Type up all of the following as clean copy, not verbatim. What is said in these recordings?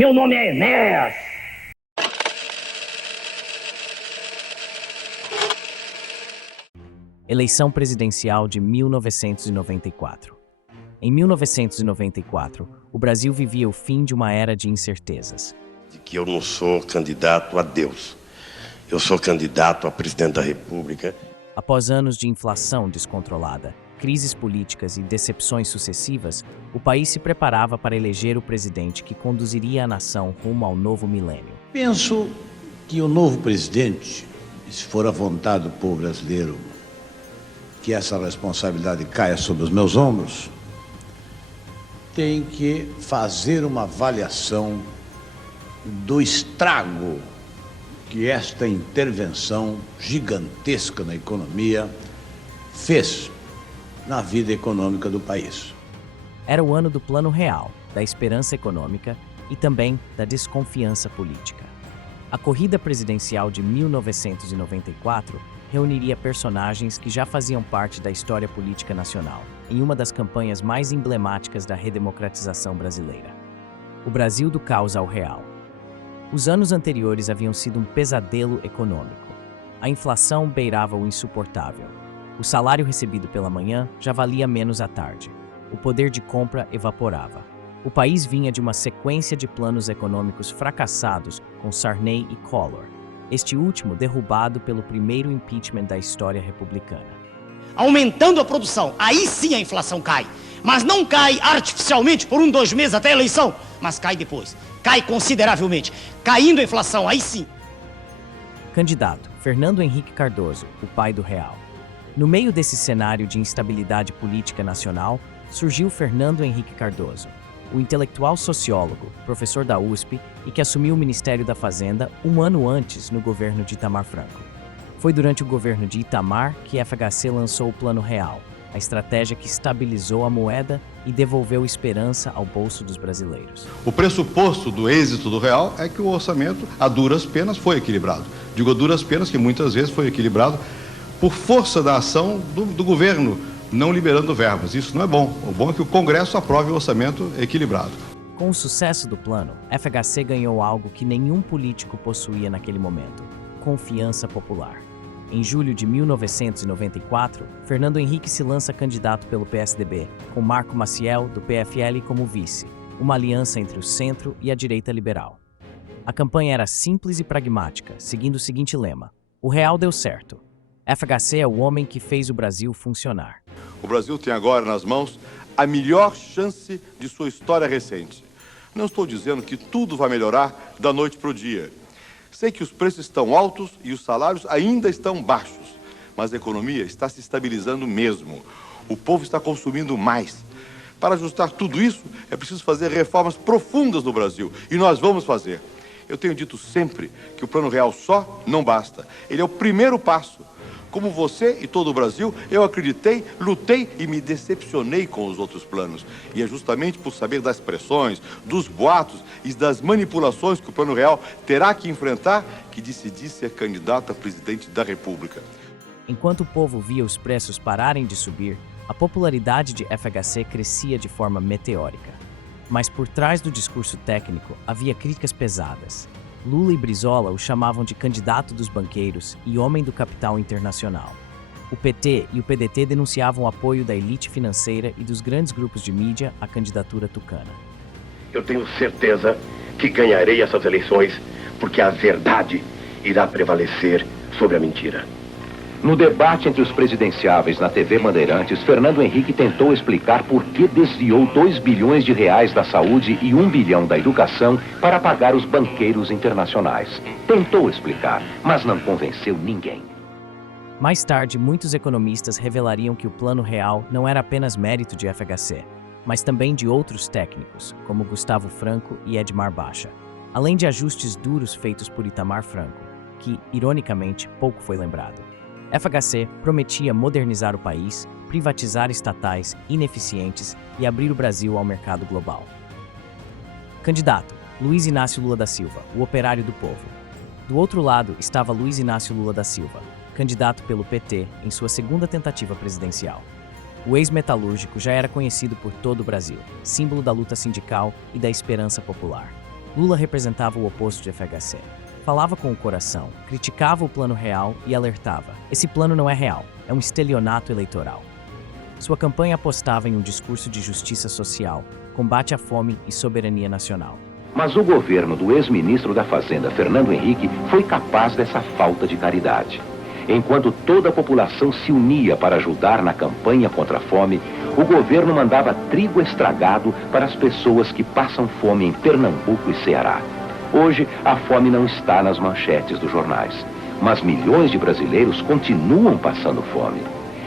Meu nome é Enéas. Eleição presidencial de 1994. Em 1994, o Brasil vivia o fim de uma era de incertezas. De que eu não sou candidato a Deus. Eu sou candidato a presidente da República. Após anos de inflação descontrolada, crises políticas e decepções sucessivas, o país se preparava para eleger o presidente que conduziria a nação rumo ao novo milênio. Penso que o novo presidente, se for a vontade do povo brasileiro, que essa responsabilidade caia sobre os meus ombros, tem que fazer uma avaliação do estrago que esta intervenção gigantesca na economia fez na vida econômica do país. Era o ano do Plano Real, da esperança econômica e também da desconfiança política. A corrida presidencial de 1994 reuniria personagens que já faziam parte da história política nacional, em uma das campanhas mais emblemáticas da redemocratização brasileira. O Brasil do caos ao real. Os anos anteriores haviam sido um pesadelo econômico. A inflação beirava o insuportável. O salário recebido pela manhã já valia menos à tarde. O poder de compra evaporava. O país vinha de uma sequência de planos econômicos fracassados com Sarney e Collor, este último derrubado pelo primeiro impeachment da história republicana. Aumentando a produção, aí sim a inflação cai. Mas não cai artificialmente por 2 meses até a eleição, mas cai depois. Cai consideravelmente. Caindo a inflação, aí sim. Candidato Fernando Henrique Cardoso, o pai do real. No meio desse cenário de instabilidade política nacional, surgiu Fernando Henrique Cardoso, o intelectual sociólogo, professor da USP e que assumiu o Ministério da Fazenda um ano antes no governo de Itamar Franco. Foi durante o governo de Itamar que a FHC lançou o Plano Real, a estratégia que estabilizou a moeda e devolveu esperança ao bolso dos brasileiros. O pressuposto do êxito do real é que o orçamento, a duras penas, foi equilibrado. Digo a duras penas que muitas vezes foi equilibrado por força da ação do governo, não liberando verbas. Isso não é bom. O bom é que o Congresso aprove o orçamento equilibrado. Com o sucesso do plano, a FHC ganhou algo que nenhum político possuía naquele momento: confiança popular. Em julho de 1994, Fernando Henrique se lança candidato pelo PSDB, com Marco Maciel, do PFL, como vice, uma aliança entre o centro e a direita liberal. A campanha era simples e pragmática, seguindo o seguinte lema: o real deu certo. FHC é o homem que fez o Brasil funcionar. O Brasil tem agora nas mãos a melhor chance de sua história recente. Não estou dizendo que tudo vai melhorar da noite para o dia. Sei que os preços estão altos e os salários ainda estão baixos, mas a economia está se estabilizando mesmo. O povo está consumindo mais. Para ajustar tudo isso, é preciso fazer reformas profundas no Brasil, e nós vamos fazer. Eu tenho dito sempre que o Plano Real só não basta. Ele é o primeiro passo. Como você e todo o Brasil, eu acreditei, lutei e me decepcionei com os outros planos. E é justamente por saber das pressões, dos boatos e das manipulações que o Plano Real terá que enfrentar que decidi ser candidato a presidente da República. Enquanto o povo via os preços pararem de subir, a popularidade de FHC crescia de forma meteórica. Mas por trás do discurso técnico havia críticas pesadas. Lula e Brizola o chamavam de candidato dos banqueiros e homem do capital internacional. O PT e o PDT denunciavam o apoio da elite financeira e dos grandes grupos de mídia à candidatura tucana. Eu tenho certeza que ganharei essas eleições porque a verdade irá prevalecer sobre a mentira. No debate entre os presidenciáveis na TV Bandeirantes, Fernando Henrique tentou explicar por que desviou 2 bilhões de reais da saúde e 1 bilhão da educação para pagar os banqueiros internacionais. Tentou explicar, mas não convenceu ninguém. Mais tarde, muitos economistas revelariam que o Plano Real não era apenas mérito de FHC, mas também de outros técnicos, como Gustavo Franco e Edmar Baixa, além de ajustes duros feitos por Itamar Franco, que, ironicamente, pouco foi lembrado. FHC prometia modernizar o país, privatizar estatais ineficientes e abrir o Brasil ao mercado global. Candidato: Luiz Inácio Lula da Silva, o operário do povo. Do outro lado estava Luiz Inácio Lula da Silva, candidato pelo PT em sua segunda tentativa presidencial. O ex-metalúrgico já era conhecido por todo o Brasil, símbolo da luta sindical e da esperança popular. Lula representava o oposto de FHC. Falava com o coração, criticava o Plano Real e alertava: esse plano não é real, é um estelionato eleitoral. Sua campanha apostava em um discurso de justiça social, combate à fome e soberania nacional. Mas o governo do ex-ministro da Fazenda, Fernando Henrique, foi capaz dessa falta de caridade. Enquanto toda a população se unia para ajudar na campanha contra a fome, o governo mandava trigo estragado para as pessoas que passam fome em Pernambuco e Ceará. Hoje, a fome não está nas manchetes dos jornais, mas milhões de brasileiros continuam passando fome.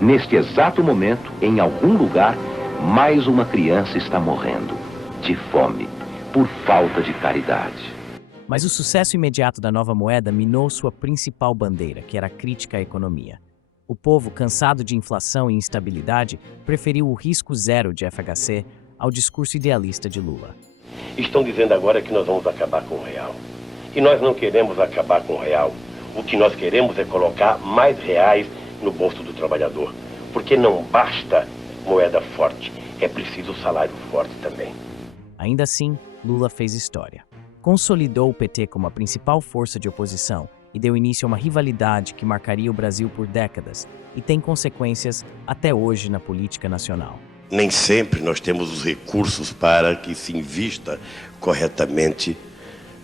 Neste exato momento, em algum lugar, mais uma criança está morrendo de fome, por falta de caridade. Mas o sucesso imediato da nova moeda minou sua principal bandeira, que era a crítica à economia. O povo, cansado de inflação e instabilidade, preferiu o risco zero de FHC ao discurso idealista de Lula. Estão dizendo agora que nós vamos acabar com o real. E nós não queremos acabar com o real. O que nós queremos é colocar mais reais no bolso do trabalhador. Porque não basta moeda forte, é preciso salário forte também. Ainda assim, Lula fez história. Consolidou o PT como a principal força de oposição e deu início a uma rivalidade que marcaria o Brasil por décadas e tem consequências até hoje na política nacional. Nem sempre nós temos os recursos para que se invista corretamente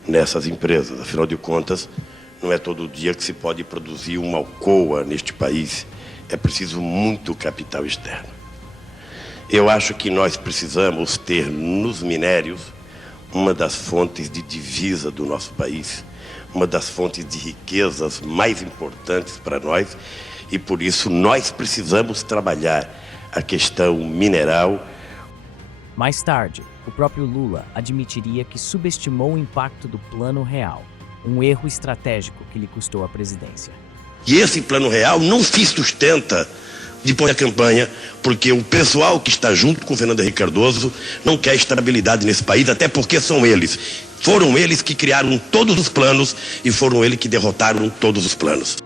nessas empresas. Afinal de contas, não é todo dia que se pode produzir uma Alcoa neste país. É preciso muito capital externo. Eu acho que nós precisamos ter nos minérios uma das fontes de divisa do nosso país, uma das fontes de riquezas mais importantes para nós, e por isso nós precisamos trabalhar a questão mineral. Mais tarde, o próprio Lula admitiria que subestimou o impacto do Plano Real, um erro estratégico que lhe custou a presidência. E esse Plano Real não se sustenta depois da campanha, porque o pessoal que está junto com o Fernando Henrique Cardoso não quer estabilidade nesse país, até porque foram eles que criaram todos os planos e foram eles que derrotaram todos os planos.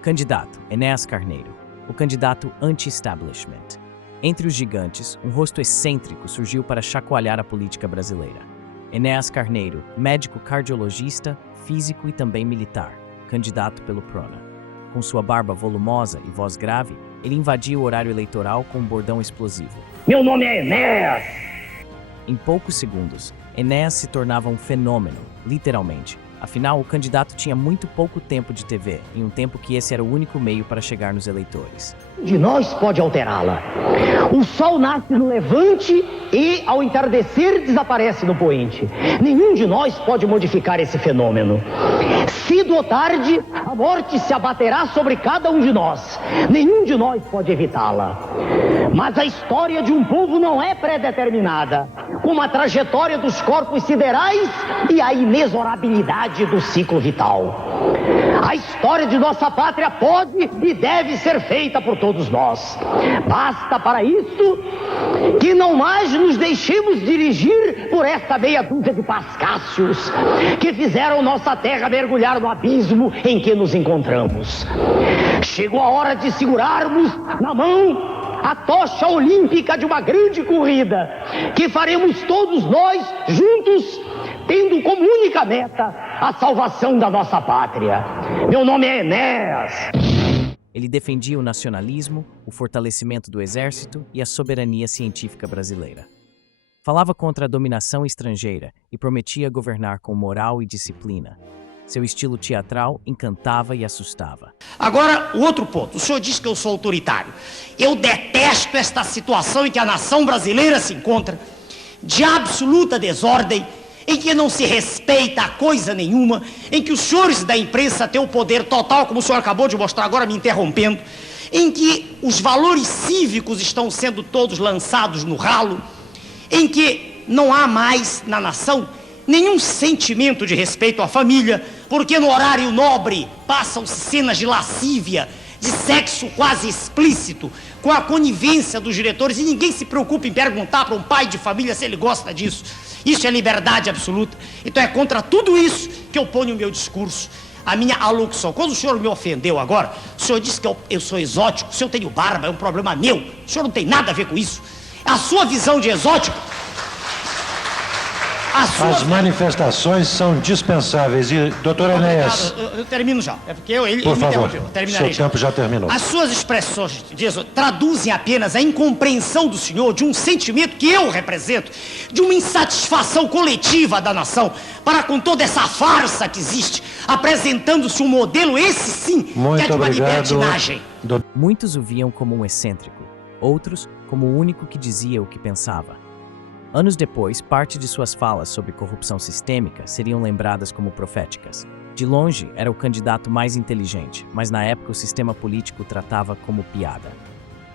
Candidato Enéas Carneiro, o candidato anti-establishment. Entre os gigantes, um rosto excêntrico surgiu para chacoalhar a política brasileira. Enéas Carneiro, médico cardiologista, físico e também militar, candidato pelo PRONA. Com sua barba volumosa e voz grave, ele invadia o horário eleitoral com um bordão explosivo. Meu nome é Enéas! Em poucos segundos, Enéas se tornava um fenômeno, literalmente. Afinal, o candidato tinha muito pouco tempo de TV, em um tempo que esse era o único meio para chegar nos eleitores. De nós pode alterá-la. O sol nasce no levante e, ao entardecer, desaparece no poente. Nenhum de nós pode modificar esse fenômeno. Cedo ou tarde, a morte se abaterá sobre cada um de nós. Nenhum de nós pode evitá-la. Mas a história de um povo não é pré-determinada, como a trajetória dos corpos siderais e a inexorabilidade do ciclo vital. A história de nossa pátria pode e deve ser feita por todos nós. Basta para isso que não mais nos deixemos dirigir por esta meia dúzia de pascácios que fizeram nossa terra mergulhar no abismo em que nos encontramos. Chegou a hora de segurarmos na mão a tocha olímpica de uma grande corrida que faremos todos nós juntos, tendo como única meta a salvação da nossa pátria. Meu nome é Enéas. Ele defendia o nacionalismo, o fortalecimento do exército e a soberania científica brasileira. Falava contra a dominação estrangeira e prometia governar com moral e disciplina. Seu estilo teatral encantava e assustava. Agora, o outro ponto. O senhor diz que eu sou autoritário. Eu detesto esta situação em que a nação brasileira se encontra, de absoluta desordem, em que não se respeita coisa nenhuma, em que os senhores da imprensa têm o poder total, como o senhor acabou de mostrar agora me interrompendo, em que os valores cívicos estão sendo todos lançados no ralo, em que não há mais na nação nenhum sentimento de respeito à família, porque no horário nobre passam-se cenas de lascívia, de sexo quase explícito, com a conivência dos diretores, e ninguém se preocupa em perguntar para um pai de família se ele gosta disso. Isso é liberdade absoluta. Então é contra tudo isso que eu ponho o meu discurso, a minha alocução. Quando o senhor me ofendeu agora, o senhor disse que eu sou exótico, se eu tenho barba é um problema meu, o senhor não tem nada a ver com isso. A sua visão de exótico As manifestações são dispensáveis. E, doutor Enéas... Eu termino já. É porque ele por me favor, interrompeu. Terminarei seu tempo já terminou. As suas expressões traduzem apenas a incompreensão do senhor de um sentimento que eu represento, de uma insatisfação coletiva da nação, para com toda essa farsa que existe, apresentando-se um modelo, esse sim, que é de uma libertinagem. Muitos o viam como um excêntrico, outros como o único que dizia o que pensava. Anos depois, parte de suas falas sobre corrupção sistêmica seriam lembradas como proféticas. De longe, era o candidato mais inteligente, mas na época o sistema político o tratava como piada.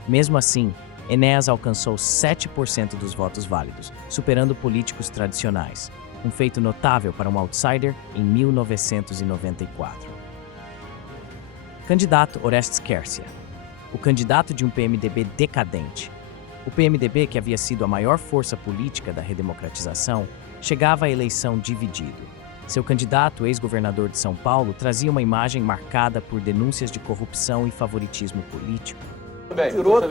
Mesmo assim, Enéas alcançou 7% dos votos válidos, superando políticos tradicionais, um feito notável para um outsider em 1994. Candidato Orestes Quercia, o candidato de um PMDB decadente. O PMDB, que havia sido a maior força política da redemocratização, chegava à eleição dividido. Seu candidato, ex-governador de São Paulo, trazia uma imagem marcada por denúncias de corrupção e favoritismo político. Mentiroso,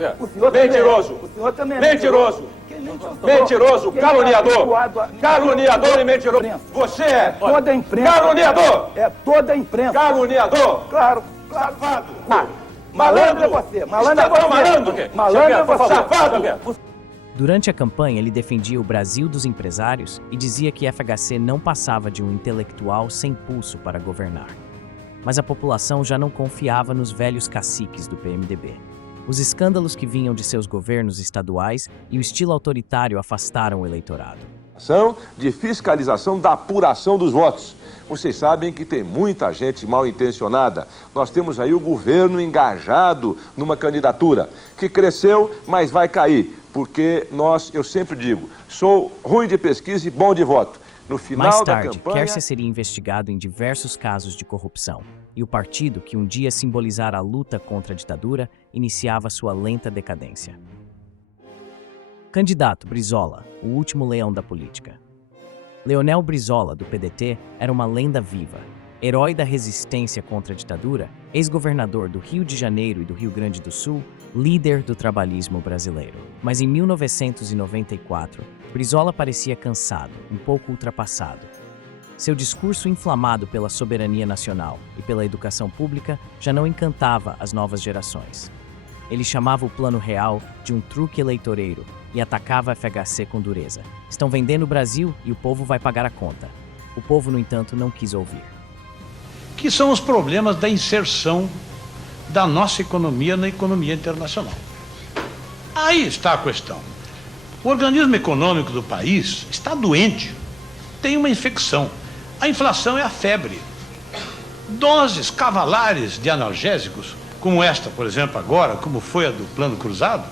mentiroso, o senhor também é mentiroso, mentiroso, caluniador, caluniador e mentiroso. Você é toda a imprensa. Caluniador. É toda a imprensa. Caluniador. Claro, safado. Malandro é você, malandro é você. Malandro é você. Safado. Durante a campanha, ele defendia o Brasil dos empresários e dizia que FHC não passava de um intelectual sem pulso para governar. Mas a população já não confiava nos velhos caciques do PMDB. Os escândalos que vinham de seus governos estaduais e o estilo autoritário afastaram o eleitorado. De fiscalização da apuração dos votos. Vocês sabem que tem muita gente mal intencionada. Nós temos aí o governo engajado numa candidatura que cresceu, mas vai cair. Porque eu sempre digo, sou ruim de pesquisa e bom de voto. No final Mais tarde, da campanha... Quercia seria investigado em diversos casos de corrupção, e o partido, que um dia simbolizara a luta contra a ditadura, iniciava sua lenta decadência. Candidato Brizola, o último leão da política. Leonel Brizola, do PDT, era uma lenda viva, herói da resistência contra a ditadura, ex-governador do Rio de Janeiro e do Rio Grande do Sul, líder do trabalhismo brasileiro. Mas em 1994, Brizola parecia cansado, um pouco ultrapassado. Seu discurso inflamado pela soberania nacional e pela educação pública já não encantava as novas gerações. Ele chamava o Plano Real de um truque eleitoreiro e atacava a FHC com dureza. Estão vendendo o Brasil e o povo vai pagar a conta. O povo, no entanto, não quis ouvir. Que são os problemas da inserção da nossa economia na economia internacional. Aí está a questão. O organismo econômico do país está doente, tem uma infecção. A inflação é a febre. Doses cavalares de analgésicos, como esta, por exemplo, agora, como foi a do Plano Cruzado,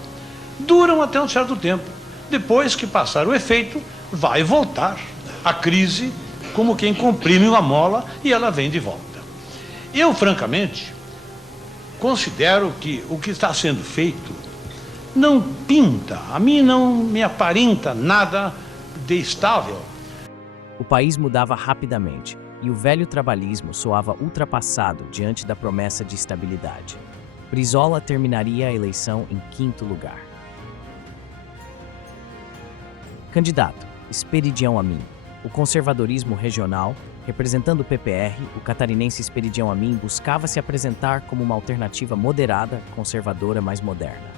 duram até um certo tempo. Depois que passar o efeito, vai voltar a crise, como quem comprime uma mola e ela vem de volta. Eu, francamente, considero que o que está sendo feito não pinta, a mim não me aparenta nada de estável. O país mudava rapidamente e o velho trabalhismo soava ultrapassado diante da promessa de estabilidade. Brizola terminaria a eleição em 5º lugar. Candidato Esperidião Amin. O conservadorismo regional, representando o PPR, o catarinense Esperidião Amin buscava se apresentar como uma alternativa moderada, conservadora, mais moderna.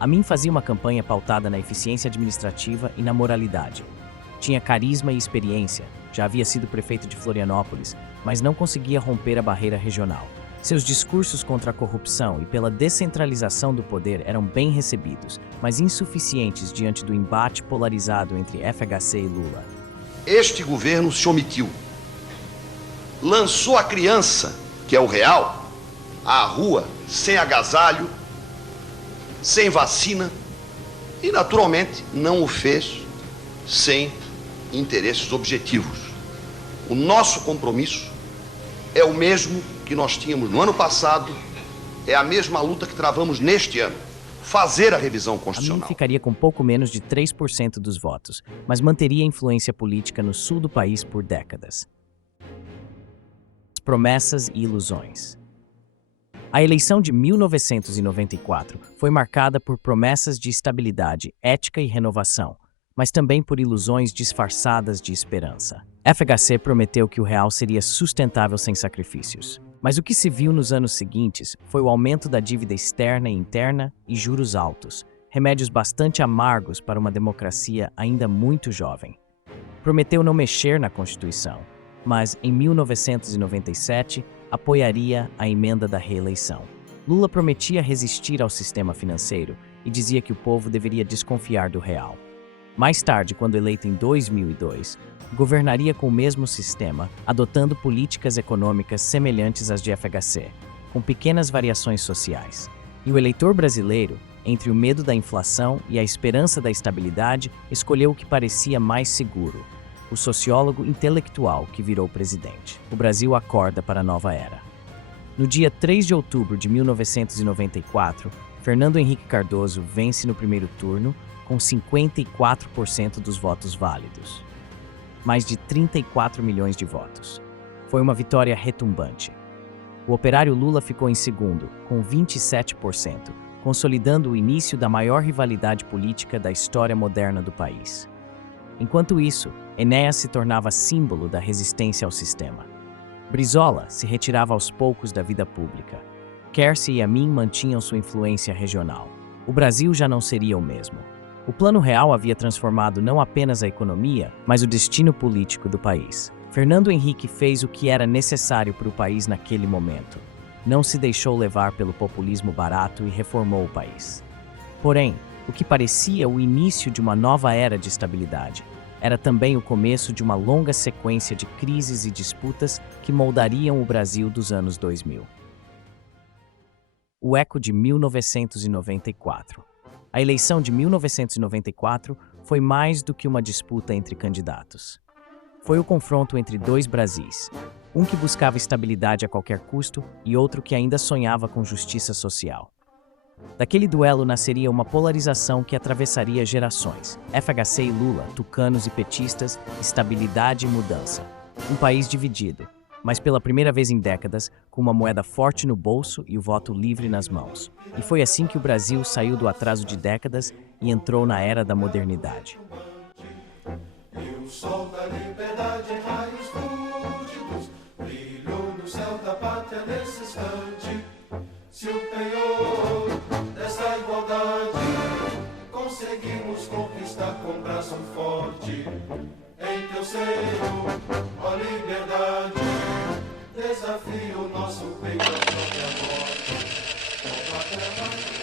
Amin fazia uma campanha pautada na eficiência administrativa e na moralidade. Tinha carisma e experiência, já havia sido prefeito de Florianópolis, mas não conseguia romper a barreira regional. Seus discursos contra a corrupção e pela descentralização do poder eram bem recebidos, mas insuficientes diante do embate polarizado entre FHC e Lula. Este governo se omitiu. Lançou a criança, que é o real, à rua, sem agasalho, sem vacina, e naturalmente não o fez sem interesses objetivos. O nosso compromisso é o mesmo que nós tínhamos no ano passado, é a mesma luta que travamos neste ano. Fazer a revisão constitucional. Amin ficaria com pouco menos de 3% dos votos, mas manteria influência política no sul do país por décadas. Promessas e ilusões. A eleição de 1994 foi marcada por promessas de estabilidade, ética e renovação, mas também por ilusões disfarçadas de esperança. FHC prometeu que o real seria sustentável sem sacrifícios. Mas o que se viu nos anos seguintes foi o aumento da dívida externa e interna e juros altos, remédios bastante amargos para uma democracia ainda muito jovem. Prometeu não mexer na Constituição, mas em 1997 apoiaria a emenda da reeleição. Lula prometia resistir ao sistema financeiro e dizia que o povo deveria desconfiar do real. Mais tarde, quando eleito em 2002, governaria com o mesmo sistema, adotando políticas econômicas semelhantes às de FHC, com pequenas variações sociais. E o eleitor brasileiro, entre o medo da inflação e a esperança da estabilidade, escolheu o que parecia mais seguro: o sociólogo intelectual que virou presidente. O Brasil acorda para a nova era. No dia 3 de outubro de 1994, Fernando Henrique Cardoso vence no primeiro turno com 54% dos votos válidos. Mais de 34 milhões de votos. Foi uma vitória retumbante. O operário Lula ficou em segundo, com 27%, consolidando o início da maior rivalidade política da história moderna do país. Enquanto isso, Enéas se tornava símbolo da resistência ao sistema. Brizola se retirava aos poucos da vida pública. Quercia e Amin mantinham sua influência regional. O Brasil já não seria o mesmo. O Plano Real havia transformado não apenas a economia, mas o destino político do país. Fernando Henrique fez o que era necessário para o país naquele momento. Não se deixou levar pelo populismo barato e reformou o país. Porém, o que parecia o início de uma nova era de estabilidade era também o começo de uma longa sequência de crises e disputas que moldariam o Brasil dos anos 2000. O eco de 1994. A eleição de 1994 foi mais do que uma disputa entre candidatos. Foi o confronto entre dois Brasis, um que buscava estabilidade a qualquer custo e outro que ainda sonhava com justiça social. Daquele duelo nasceria uma polarização que atravessaria gerações. FHC e Lula, tucanos e petistas, estabilidade e mudança. Um país dividido, mas pela primeira vez em décadas, com uma moeda forte no bolso e o voto livre nas mãos. E foi assim que o Brasil saiu do atraso de décadas e entrou na era da modernidade. E o sol da liberdade em raios fúlgidos brilhou no céu da pátria nesse instante. Se o penhor dessa igualdade conseguimos conquistar com braço forte, em teu seio, ó liberdade, desafio nosso peito à própria morte. Ó pátria